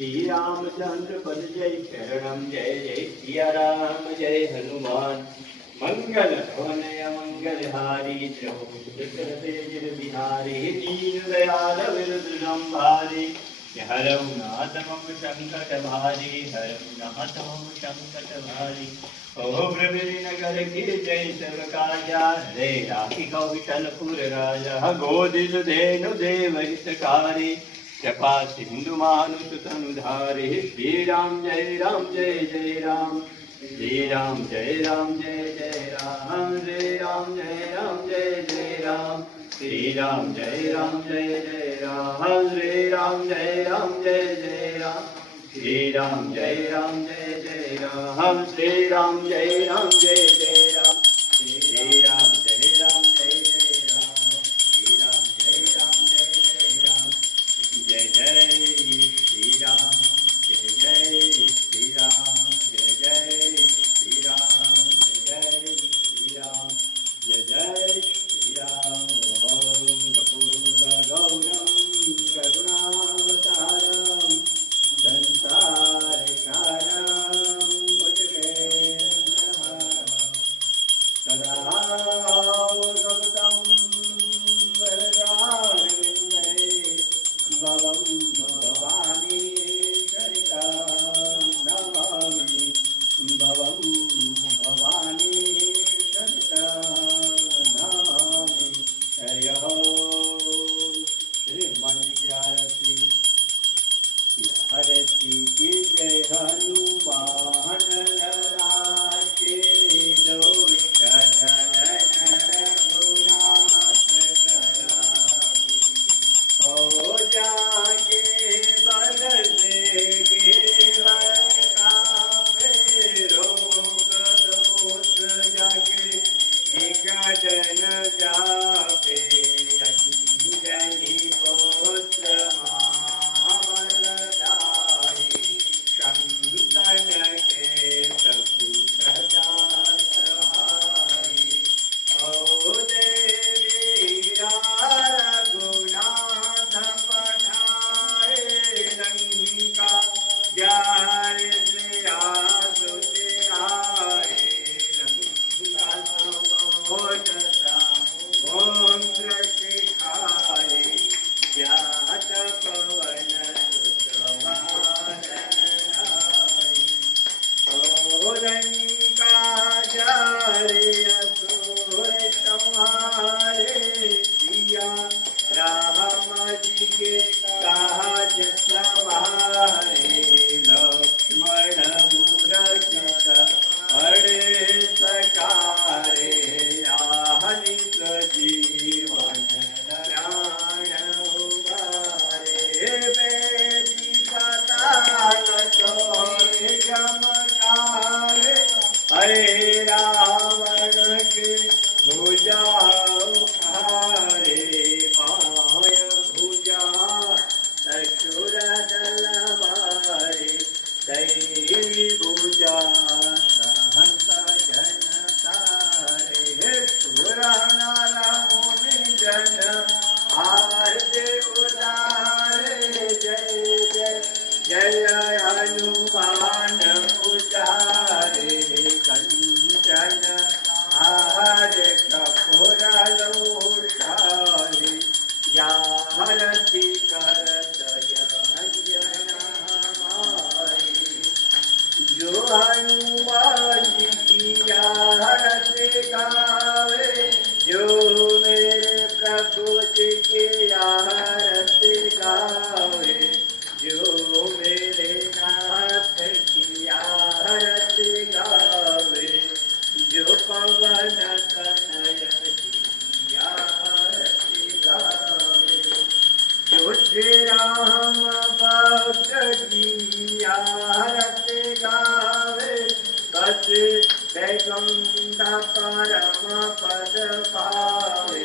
श्री रामचंद्र पद जय शरणम जय जय सिया राम जय हनुमान मंगल भवनय मंगलहारी तेज बिहारी दीन दयाल विरुद्रम भारी हरौ नाथ मम संकट भारी हरौ नाथ मम संकट भारी ओ नगर के जय सब काजा रे राखी कौशलपुर राजा गोदिल धेनु देव हितकारी कृपा सिंधु मानुष तनुधारे श्री राम जय जय राम श्री राम जय जय राम श्री राम जय जय राम श्री राम जय जय राम श्री राम जय जय राम श्री राम जय जय राम श्री राम जय जय राम श्री राम जय जय राम श्री राम जय जय राम जय जय श्री राम जय श्री राम जय श्री राम जय श्री राम जय श्री राम ओम कपूर गौरम करुणावतारम संसार कारम हरे रावण के भुजा उखारे पाय भुजा ससुर दल मारे तैरी भुजा सहंस जन तारे सुर नर मुनि जन आरती उतारे जय जय जय हनुमान उतारे कंचन हारे कपूर लोटारे या हरति करत जो हनुमान जी की आरती गावे जो मेरे प्रभु जी की आरती गावे जो मेरे नाथ की आरती गावे जो पवन तनयन की आरती गावे जो श्री राम भक्त की आरती गावे बस वैकुंठ परम पद पावे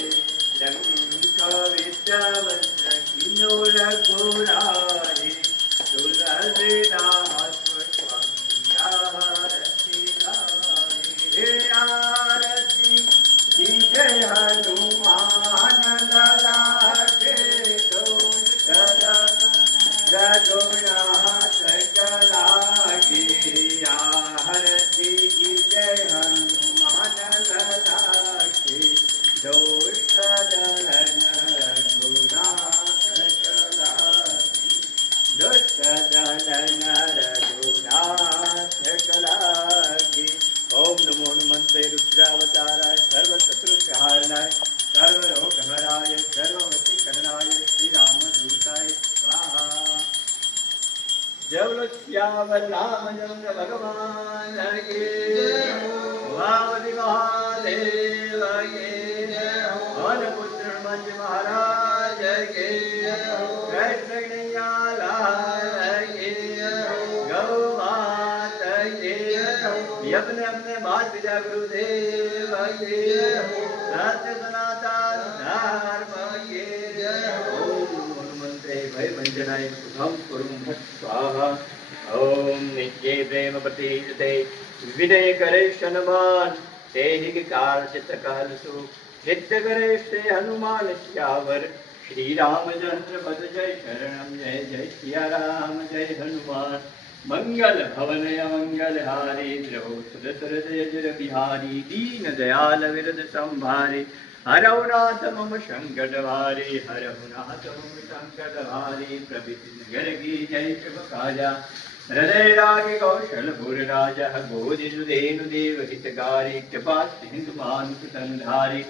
लंक विद्यावंत किनो रघुराई तुलसीदास स्वामी आरती गावे हे आरती की जय हनुमान लला के रघुनाथ कला की आरती की जय हनुमान लला के दोष दलन रघुनाथ कला दुष्ट दलन रघुनाथ कला की ओम नमो हनुमंते रुद्रावताराय सर्वशत्रुसंहारणाय सर्वरोगहराय सर्ववशीकरणाय श्री रामदूताय स्वाहा। जय बोलो श्यामल रामचंद्र भगवान की वामदेव महादेव की वनपुत्र हनुमान महाराज की कृष्ण कन्हैया लाल की गौ माता की अपने अपने माता पिता गुरुदेव की सत्य सनातन धर्म की ओम हनुमंते भय भंजनाय सुखम कुरुम भट स्वाहा। ओम नित्ये प्रेम प्रतीजते विनय करे शनमान तेहि कार चित काल सुख नित्य करे श्री हनुमान श्यावर श्री रामचंद्र पद जय शरणम जय जय सिया राम जय हनुमान मंगल भवन मंगल हारी प्रभु सुरसुर जय बिहारी दीन दयाल विरद संभारी हरौ नाथ मम संकट हारी हरौ नाथ मम संकट हारी प्रभृति नगर की जय शिव काजा हृदय राग कौशलपुर राजा बोधि सुधेनु देव हितकारी कृपा सिंधु मानुधारी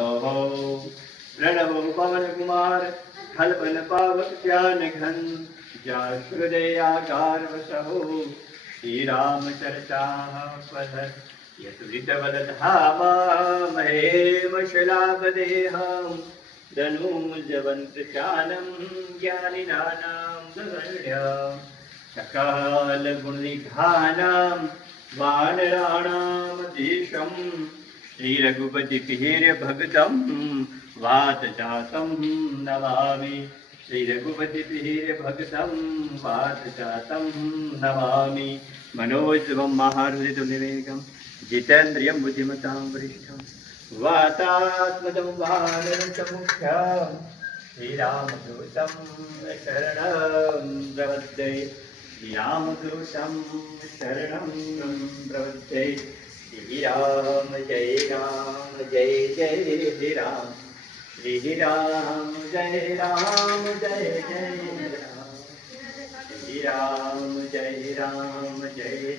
ओहो प्रणव पवन कुमार खलबल पावक ज्ञान घन जा हृदय आकार वसहो श्री राम चर्चा पद यतुलित बलधामा महेम शलाभदेहं धनुजवंत शानं ज्ञानिनानां दगण्यं सकल गुणनिधानं वानराणां देशं श्री रघुपति पीर भगतं वातजातं नमामि श्री रघुपति पीर भगतं वातजातं नमामि मनोजवं महारुदितुल्यवेगं जितेन्द्रियं बुद्धिमतां वरिष्ठं वातात्मजं वानरसमुख्यं श्रीरामदूतं शरणं प्रपद्ये श्रीरामदूतं शरणं प्रपद्ये श्रीराम जय जय श्रीराम श्रीराम जय जय राम श्रीराम जय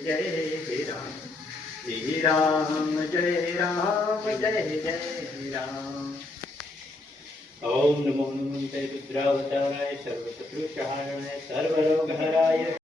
जय श्रीराम श्रीराम जय जय राम। ओम नमो हनुमते रुद्रावताराय सर्वशत्रुसंहारणाय सर्वरोगहराय